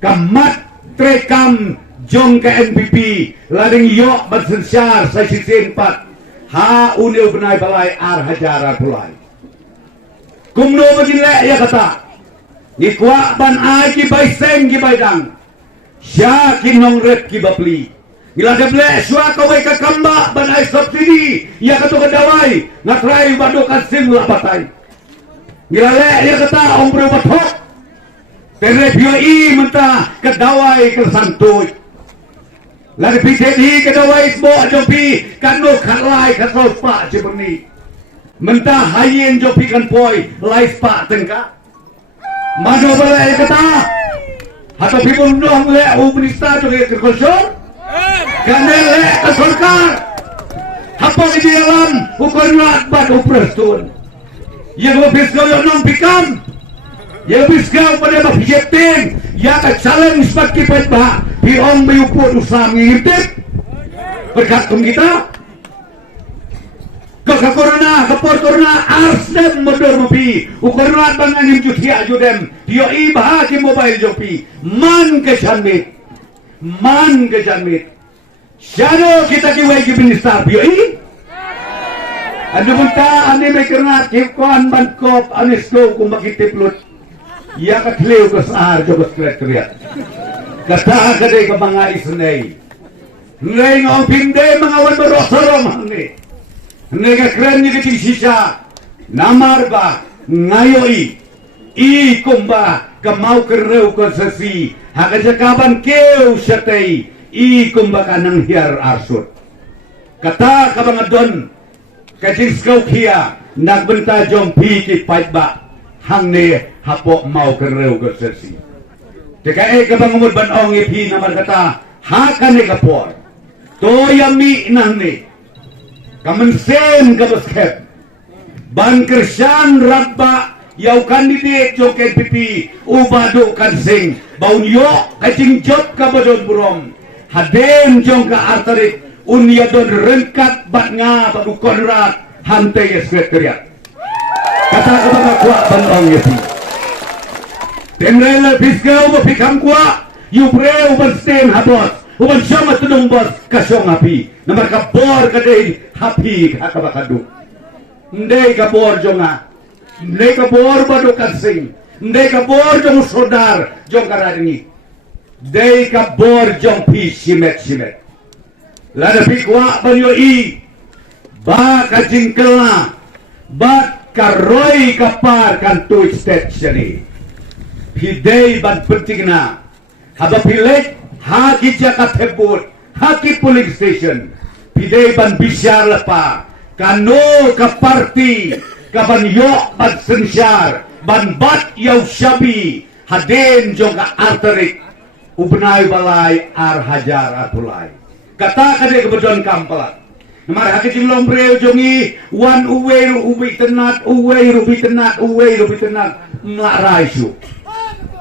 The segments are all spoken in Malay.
kamat trekam jong ke NPP lading yok bersensyar saya sisin pat ha unil benai balai ar hajaran pulai kumno begile ya kata ni kuak ban ai ki bai seng ki bai dang sya ki nong rep ki bapli gila deble swa ka wei ka kamba ban ai subsidi ya katu kedawai ngatrai badu kasim la batai gila le ya kata om bro bathok tere bioi menta kedawai ke santuy lagi PCD kedawai bo jopi kanu khalai khasol pa seperti mentah hayen jopi kan poi live pa tengka mano balai kata atau pibun dong le uminista tu ke kosor kanele ke sarkar apa di dalam ukur rat bad uprestun yang lebih sekali non pikam yang lebih sekali pada bahiyetin ya ka challenge seperti petba piong mayupot usah ngintip berkatung kita ke corona arsem modor mopi ukurna banganim jutia judem dio ibah ki mobile jopi man ke janmit shadow kita ki wai ki minister bioi anu bunta ane me kerna ki kon ban kop anesko kumbakitip lut ya ka tleu ke sar jo sekretariat kata kadai ke mga isnay ngay ngong pinde mga wan barosarom hangni ngay ka kren ni kiti sisa namar ba ngayoi i kumba kamau kereu ko sasi hakajakaban keu syatay i kumba kanang hiar arsut kata kabangadon kajing skau kia nagbenta jong pi ki paitba hangni hapok mau kereu ko sasi TKE kabangumud banong ipi namar kata hakane kapor to yami nahni kamensen kabaskep ban kersan rabba yau kandidate jok NPP ubado kansing baun yo kacing job kabadon burom haden jong ka artarik unyadon rengkat bat nga badu konrat hante sekretariat kata kabangakwa banong ipi Tenrela fiskal ba fikam kwa yubre uban stem habot uban syama tudung bos kasyong api namar kabor kadai hapi hakabakadu ndai kabor jonga ndai kabor badu kansing ndai kabor jong sodar jong karadingi ndai kabor jong pi simet lada pikwa banyo i ba kajingkela ba karoi kapar kantu state sini hiday ban penting na haba pilek haki jakat hebut haki polling station hiday ban bisyar lapa kano ka party kaban yok ban sensyar ban bat yaw syabi haden jong ka arterik ubnay balay ar hajar atulay kata kade kebedon kampalat namar haki jimlong breo jongi wan uwe rubi tenat melarai syuk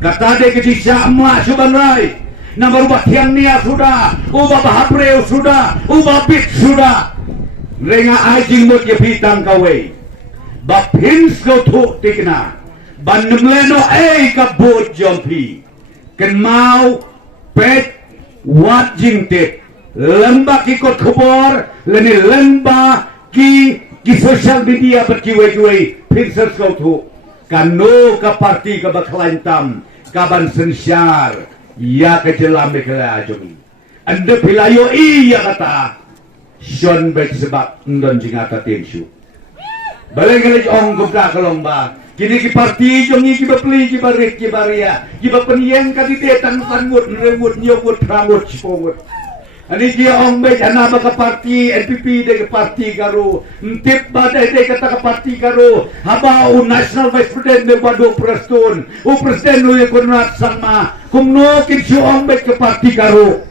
kata de kecil sama suban rai nama ubah tiang nia sudah ubah bahapreu sudah ubah bit sudah renga ajing mut ye pitang kawe bapins ko tu tikna bandem leno kabut jompi ken mau pet wat jingtip lembah ikut khobor leni lembah ki social media berkiwe-kiwe pinsers ko tu kanu ka parti ka baklantam kaban sensyar ya kejelam bekala ajomi anda pilayo iya kata Sean baik sebab ndon jingata timsu baleng kali ong gubra kalomba kini ki parti jongi ki bapli ki barik ki baria ki bapenieng kandidetan tangut rewut nyobut rambut sipongut ani ki ong baik ana ka parti NPP de parti karo ntip badai de kata ka parti karo habau national vice president de bado preston u presiden lu konrat sama kumno kin si ong baik ke parti karo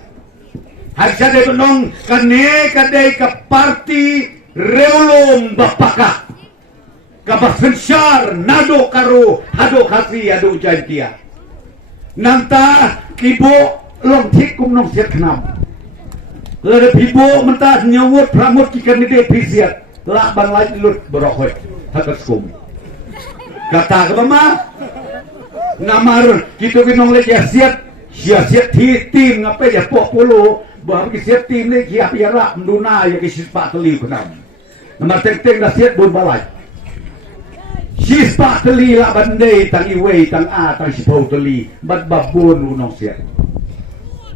harsa de benong kane kadai ka parti reulum bapaka kabasensyar nado karo hado khasi ado jantia nanta kibo long tik kumnong siat kenam lada pibo mentah nyawut pramut ki kandidat pisiat la ban lai lut berokot hakas kum kata ke mama namar kita kinong le siat siap tim ngapain ya pok puluh bahwa siap tim ni kia piara menduna ya kisah teli kenam nomor teng dah siap bun balai kisah teli lah bandai tang iwei tang a tang sipau teli bat babun unong siap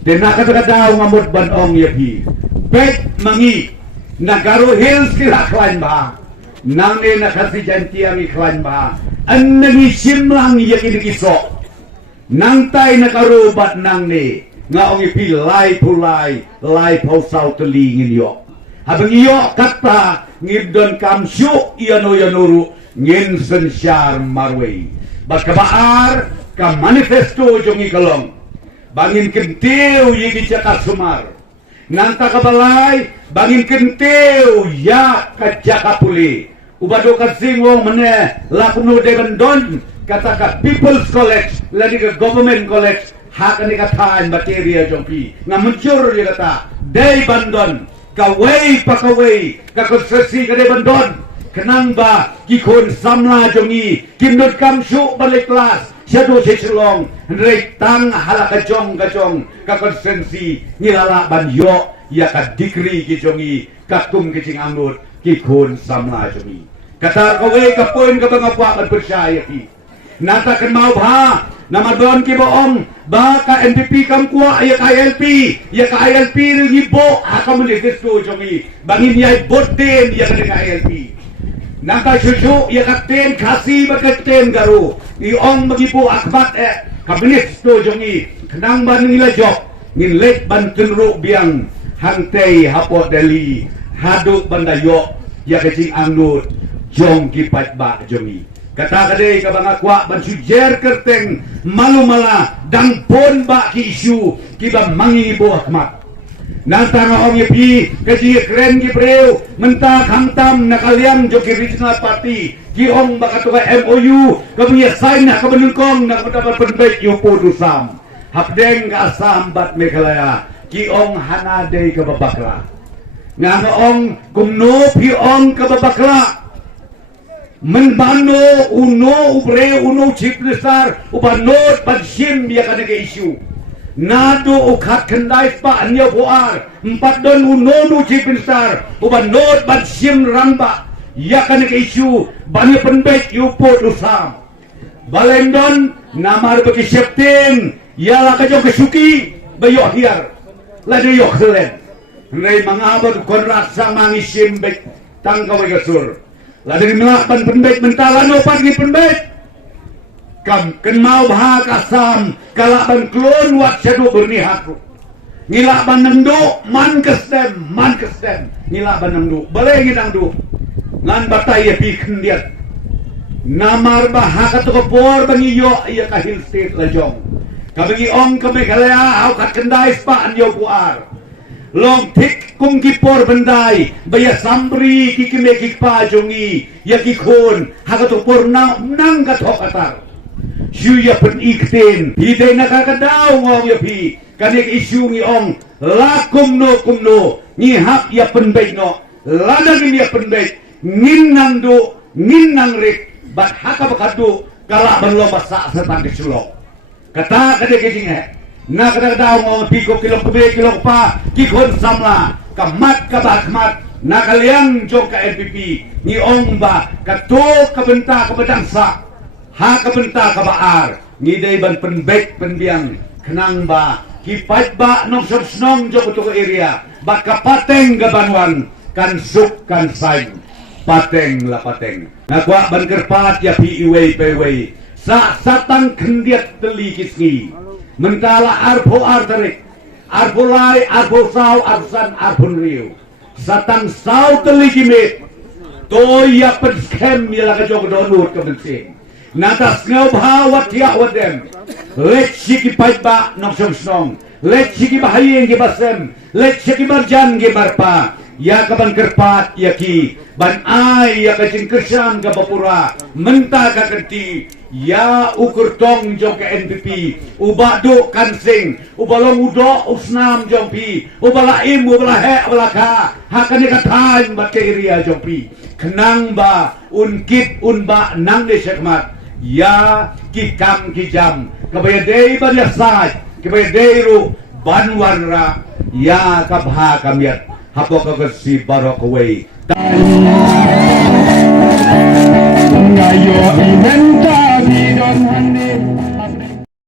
dan nak kata-kata ngamut ban ong ya pi bet mangi nagaro hills kila klain bah nang ni nakasi janti ami klain bah an nangi simlang ya kini kisok nang tay nakarubat nang ni nga ong ipi lai pulai lai pausau telingin yo habang iyo kata ngibdon kamsyu iyano yanuru ngin sensyar marway bakabaar ka manifesto jongi kalong bangin kentiu yigi cakap sumar nang takabalay bangin kentiu ya kajakapuli ubado kasingwong mene lakuno debendon kata ka People's College lagi ke Government College hak ni kataan materia jompi nga muncur dia kata day bandon kawai pakawai ka konstruksi ka day bandon kenang ba kikon samla jongi kimdot kamsu balik kelas syado secelong hendrek tang hala kajong ka konstruksi nilala banyo ya ka dikri kijongi kakum kicing angut kikon samla jongi kata kawai kapun ka bangapwa berpercaya ki natakan mau bah nama don ki boong ba ka NPP kam kuwa ya ka ILP ribo akam manifesto jongi bangin yai boten ya ka ILP nata susu ya ka ten kasi bakaten garu iong magibo akbat ka manifesto jongi kenang ban ngila jok ngin lek ban tenru biang hantei hapot deli haduk bandayo ya kecing angut jong ki patba jongi kata kadai ka banga kwa ban sujer kerteng malu mala dang pon ba ki isu ki ba mangi bo ahmat nanta nga ong yepi kaji kren ki breu menta khamtam na kalian jo ki regional party ki ong ba katuka MOU ka punya sign na ka benungkong na dapat penbek yu podu sam hapdeng ka asam bat Meghalaya ki ong hanade ka babakla nga ong kumno pi ong ka babakla menbano uno ubre uno chief minister ubanot badsim dia kada ke isu nado ukhat kendai pa anya boar empat don uno no chief minister ubanot badsim ramba ya kada ke isu bani penbek yupo usam balendon namar bagi septin ya la kajo kesuki bayo hiar la de yo khlen rei mangabon konrat samangisim bek tangkaw gasur ladri melakban penbet mentala no pagi penbet kam kenmau bahak asam kalaban klon wat syadu bernihaku ngilakban nangdu man kestem ngilakban nangdu balai ngidangdu ngan batai ya pikn diat namar bahak atau kepor bangi yo iya kahil state lajong kabagi ong ke Meghalaya au kat kendai spa anyo puar long tik kung kipor bandai baya sambri kikime kikpa jongi ya kikon hakatupor nang katok atar syuya pen iktin hidai nakakadaw ngong ya pi kanik isu ngi ong la kumno ngihap ya penbait no ladang ya penbait ngin nang rik bat haka bakadu kala banlo basa setang kesulok kata kade kejing na kadang ngong piko kilo pa kikon samla kamat kabakmat na kaliang jok ka LPP ni ongba kato kabenta kabadangsa ha kabenta kabaar ni day ban penbek penbiang kenang ba kipat ba nong snong jok to area ba kapateng gabanwan kan suk kan sain pateng la pateng nakwa ban kerpat ya piway sa satang kendiat teli kisni mentala arpo arterik arpo lai arpo sau arsan arpon riu satang sau teligimit to ya penskem ya ka jog donut ka bensing natas ngau bhawat ya wadem let siki paiba nok song let siki bahayeng ge basem let siki marjan ge marpa ya kaban kerpat ya ki ban ai ya ka cingkersan ka bapura menta ka kerti ya ukur tong jong ke NPP ubado kansing ubalong udo usnam jompi ubalaim ubalahe ubalaka hakane katain bateria jompi kenang ba unkit unba nang de sekmat ya kikam kijam kabayadei banyasaj Kibedero banwarra ya kabha kamiat hapo kagasi barokaway. Ngayo ibenta